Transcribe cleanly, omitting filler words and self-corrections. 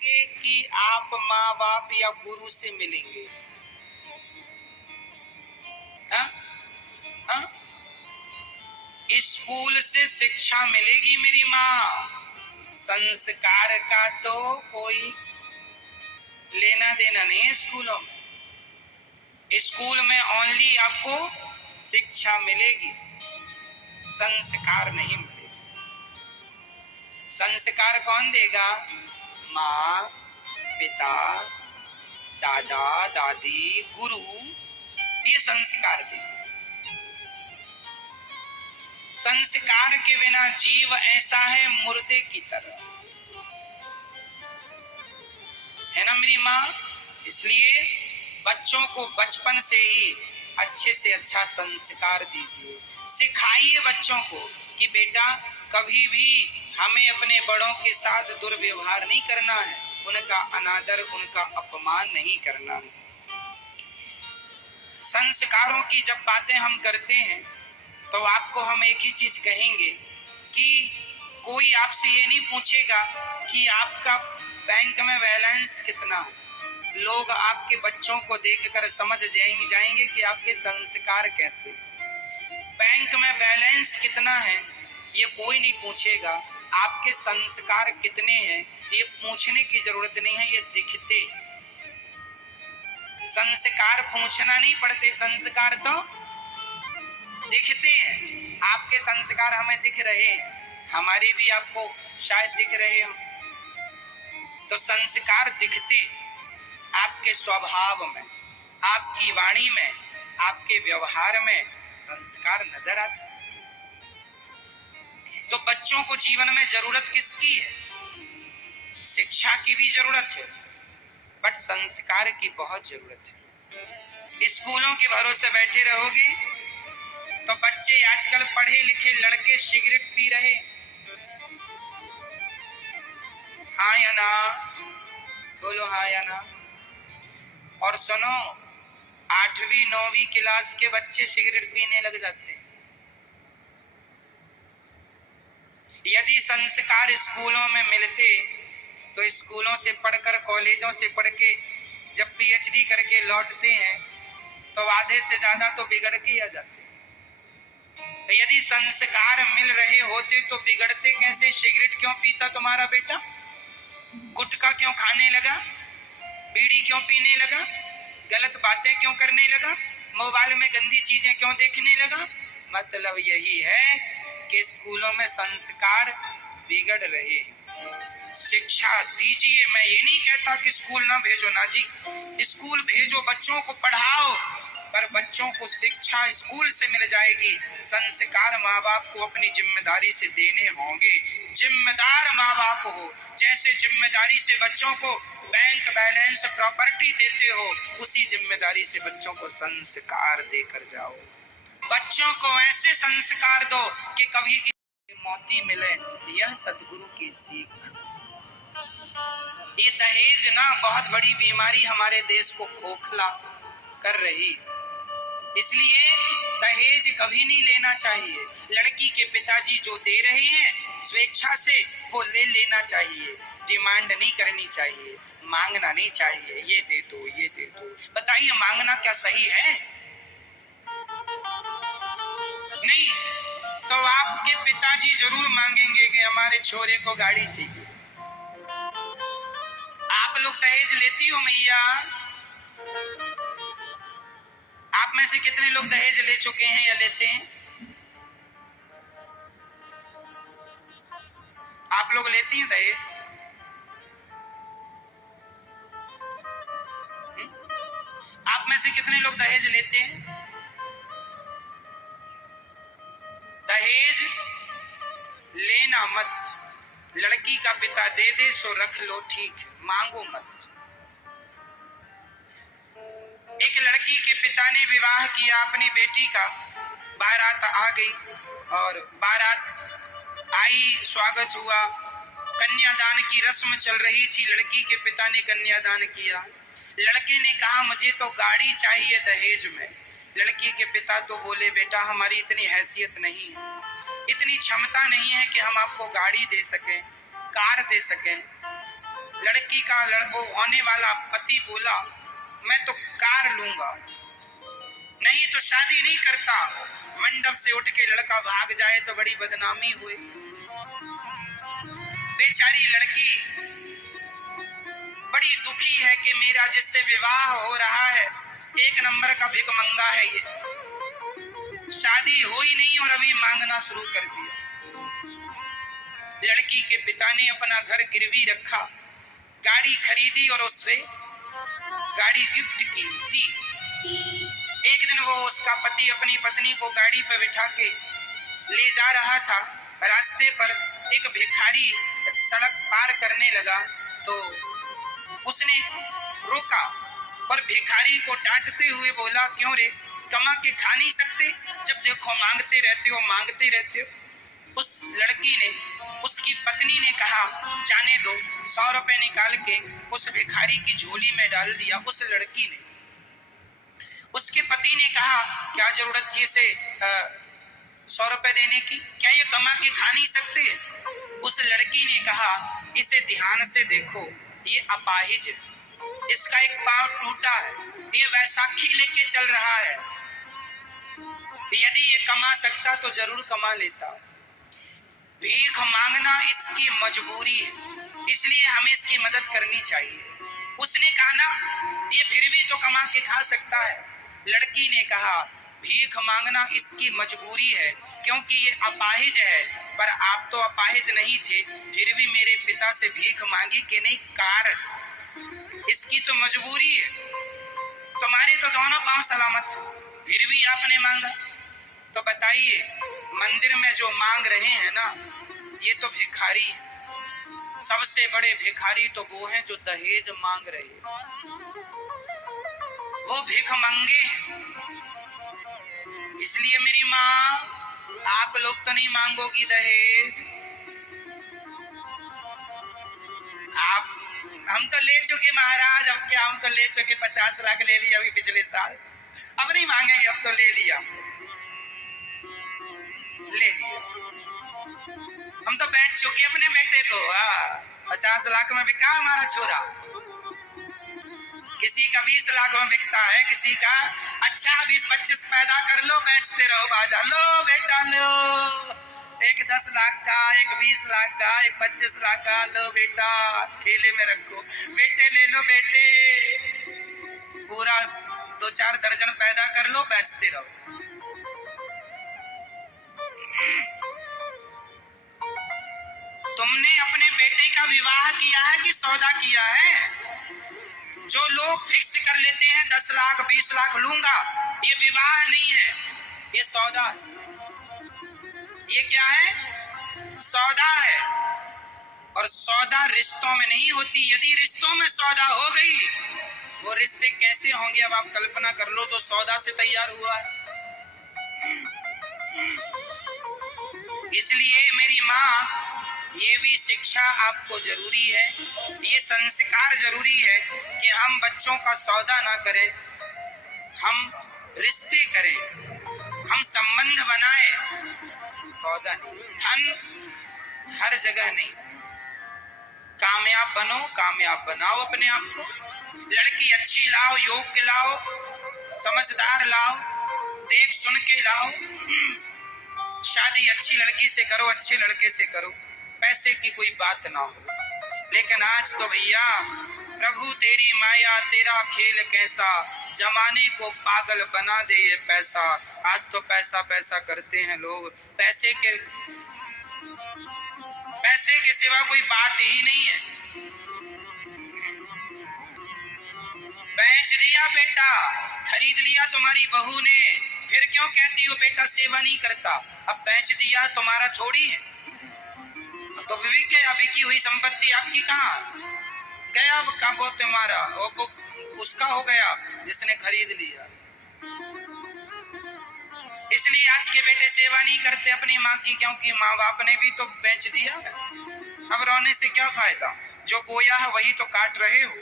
कि आप माँ बाप या गुरु से मिलेंगे? हाँ? हाँ? स्कूल से शिक्षा मिलेगी मेरी माँ, संस्कार का तो कोई लेना देना नहीं है स्कूलों में। स्कूल में ओनली आपको शिक्षा मिलेगी, संस्कार नहीं मिलेगा। संस्कार कौन देगा? माँ, पिता, दादा, दादी, गुरु, ये संस्कार देंगे। संस्कार के बिना जीव ऐसा है मुर्दे की तरह, है ना मेरी माँ। इसलिए बच्चों को बचपन से ही अच्छे से अच्छा संस्कार दीजिए, सिखाइए बच्चों को कि बेटा कभी भी हमें अपने बड़ों के साथ दुर्व्यवहार नहीं करना है, उनका अनादर, उनका अपमान नहीं करना है। संस्कारों की जब बातें हम करते हैं तो आपको हम एक ही चीज कहेंगे कि कोई आपसे ये नहीं पूछेगा कि आपका बैंक में बैलेंस कितना है। लोग आपके बच्चों को देखकर समझ जाएंगे कि आपके संस्कार कैसे। बैंक में बैलेंस कितना है ये कोई नहीं पूछेगा, आपके संस्कार कितने हैं ये पूछने की जरूरत नहीं है, ये दिखते हैं। संस्कार पूछना नहीं पड़ते, संस्कार तो दिखते हैं। आपके संस्कार हमें दिख रहे हैं, हमारे भी आपको शायद दिख रहे हो। तो संस्कार दिखते हैं आपके स्वभाव में, आपकी वाणी में, आपके व्यवहार में संस्कार नजर आते हैं। तो बच्चों को जीवन में जरूरत किसकी है? शिक्षा की भी जरूरत है, बट संस्कार की बहुत जरूरत है। स्कूलों के भरोसे बैठे रहोगे तो बच्चे आजकल पढ़े लिखे लड़के सिगरेट पी रहे, हाँ या ना? बोलो हाँ या ना। और सुनो, 8वीं 9वीं क्लास के बच्चे सिगरेट पीने लग जाते हैं। यदि संस्कार स्कूलों में मिलते तो स्कूलों से पढ़कर, कॉलेजों से पढ़ के जब पीएचडी करके लौटते हैं तो आधे से ज्यादा तो बिगड़ के आ जाते। तो यदि संस्कार मिल रहे होते तो बिगड़ते कैसे? सिगरेट क्यों पीता तुम्हारा बेटा? गुटखा क्यों खाने लगा? बीड़ी क्यों पीने लगा? गलत बातें क्यों करने लगा? मोबाइल में गंदी चीजें क्यों देखने लगा? मतलब यही है कि स्कूलों में संस्कार बिगड़ रहे हैं। शिक्षा दीजिए, मैं ये नहीं कहता कि स्कूल ना भेजो, ना जी, स्कूल भेजो, बच्चों को पढ़ाओ, पर बच्चों को शिक्षा स्कूल से मिल जाएगी। संस्कार माँ बाप को अपनी जिम्मेदारी से देने होंगे। जिम्मेदार माँ बाप हो, जैसे जिम्मेदारी से बच्चों को बैंक बैलेंस प्रॉपर्टी देते हो, उसी जिम्मेदारी से बच्चों को संस्कार देकर जाओ। बच्चों को ऐसे संस्कार दो कि कभी मोती मिले, यह सदगुरु की सीख। ये दहेज ना बहुत बड़ी बीमारी हमारे देश को खोखला कर रही, इसलिए दहेज कभी नहीं लेना चाहिए। लड़की के पिताजी जो दे रहे हैं स्वेच्छा से वो ले लेना चाहिए, डिमांड नहीं करनी चाहिए, मांगना नहीं चाहिए, ये दे दो, ये दे दो। बताइए मांगना क्या सही है? नहीं। तो आपके पिताजी जरूर मांगेंगे कि हमारे छोरे को गाड़ी चाहिए। आप लोग दहेज लेती हो मैया? आप में से कितने लोग दहेज ले चुके हैं या लेते हैं? आप लोग लेते हैं दहेज? आप में से कितने लोग दहेज लेते हैं? दहेज लेना मत। लड़की का पिता दे दे सो रख लो, ठीक है, मांगो मत। एक लड़की के पिता ने विवाह किया अपनी बेटी का, बारात आ गई और बारात आई, स्वागत हुआ, कन्यादान की रस्म चल रही थी। लड़की के पिता ने कन्यादान किया। लड़के ने कहा मुझे तो गाड़ी चाहिए दहेज में। लड़की के पिता तो बोले बेटा हमारी इतनी हैसियत नहीं है, इतनी क्षमता नहीं है कि हम आपको गाड़ी दे सकें, कार दे सकें। लड़की का वो होने वाला पति बोला, मैं तो कार लूंगा, नहीं तो शादी नहीं करता। मंडप से उठ के लड़का भाग जाए तो बड़ी बदनामी हुई। बेचारी लड़की बड़ी दुखी है कि मेरा जिससे विवाह हो रहा है एक नंबर का भिखमंगा है, ये शादी हो ही नहीं और अभी मांगना शुरू कर दिया। लड़की के पिता ने अपना घर गिरवी रखा, गाड़ी खरीदी और उससे गाड़ी गिफ्ट की दी। एक दिन वो उसका पति अपनी पत्नी को गाड़ी पर बिठा के ले जा रहा था। रास्ते पर एक भिखारी सड़क पार करने लगा तो उसने रोका और भिखारी को डांटते हुए बोला, क्यों रे, कमा के खा नहीं सकते? जब देखो मांगते रहते हो, मांगते रहते हो। उस लड़की ने, उसकी पत्नी ने कहा, जाने दो। 100 रुपए निकाल के उस भिखारी की झोली में डाल दिया। उस लड़की ने, उसके पति ने कहा, क्या जरूरत थी इसे 100 रुपए देने की, क्या ये कमा के खा नहीं सकते? उस लड़की ने कहा, इसे ध्यान से देखो, ये अपाहिज, इसका एक पांव टूटा है, ये वैसाखी लेके चल रहा है। यदि ये कमा सकता तो जरूर कमा लेता। भीख मांगना इसकी मजबूरी है, इसलिए हमें इसकी मदद करनी चाहिए। उसने कहा ना, ये फिर भी तो कमा के खा सकता है। लड़की ने कहा, भीख मांगना इसकी मजबूरी है क्योंकि ये अपाहिज है, पर आप तो अपाहिज नहीं थे, फिर भी मेरे पिता से भीख मांगी कि नहीं? कारण इसकी तो मजबूरी है। तुम्हारे तो दोनों पांव सलामत, फिर भी आपने मांगा। तो बताइए, मंदिर में जो मांग रहे हैं ना, ये तो भिखारी है। सबसे बड़े भिखारी तो वो हैं जो दहेज मांग रहे हैं, वो भिखमंगे हैं। इसलिए मेरी माँ, आप लोग तो नहीं मांगोगी दहेज। आप, हम तो ले चुके महाराज, अब क्या, हम तो ले चुके, 50 लाख ले लिया अभी पिछले साल, अब नहीं मांगेंगे, अब तो ले लिया, ले लिया। हम तो बेच चुके अपने बेटे को। 50 लाख में बिका हमारा छोरा, किसी का 20 लाख में बिकता है, किसी का। अच्छा 20-25 पैदा कर लो, बेचते रहो बाजार। लो बेटा लो, एक 10 लाख का, एक 20 लाख का, एक 25 लाख का, लो बेटा ठेले में रखो। बेटे ले लो बेटे, पूरा 2-4 दर्जन पैदा कर लो, बेचते रहो। तुमने अपने बेटे का विवाह किया है कि सौदा किया है? जो लोग फिक्स कर लेते हैं 10 लाख 20 लाख लूंगा, ये विवाह नहीं है, ये सौदा है। ये क्या है? सौदा है। और सौदा रिश्तों में नहीं होती। यदि रिश्तों में सौदा हो गई, वो रिश्ते कैसे होंगे अब आप कल्पना कर लो, जो सौदा से तैयार हुआ है। इसलिए मेरी माँ, ये भी शिक्षा आपको जरूरी है, ये संस्कार जरूरी है कि हम बच्चों का सौदा ना करें, हम रिश्ते करें, हम संबंध बनाएं, सौदा नहीं। धन हर जगह नहीं। कामयाब बनो, कामयाब बनाओ अपने आप को। लड़की अच्छी लाओ, योग्य लाओ, समझदार लाओ, देख सुन के लाओ। शादी अच्छी लड़की से करो, अच्छे लड़के से करो, पैसे की कोई बात ना हो। लेकिन आज तो भैया, प्रभु तेरी माया तेरा खेल कैसा, जमाने को पागल बना दे ये पैसा। आज तो पैसा पैसा करते हैं लोग, पैसे के सिवा कोई बात ही नहीं है। बेच दिया बेटा, खरीद लिया तुम्हारी बहू ने, फिर क्यों कहती हो बेटा सेवा नहीं करता? अब बेच दिया, तुम्हारा थोड़ी है, तो बिकी हुई संपत्ति आपकी कहाँ गया? वो तुम्हारा, वो उसका हो गया जिसने खरीद लिया। इसलिए आज के बेटे सेवा नहीं करते अपनी माँ की, क्योंकि माँ बाप ने भी तो बेच दिया है। अब रोने से क्या फायदा? जो बोया है वही तो काट रहे हो।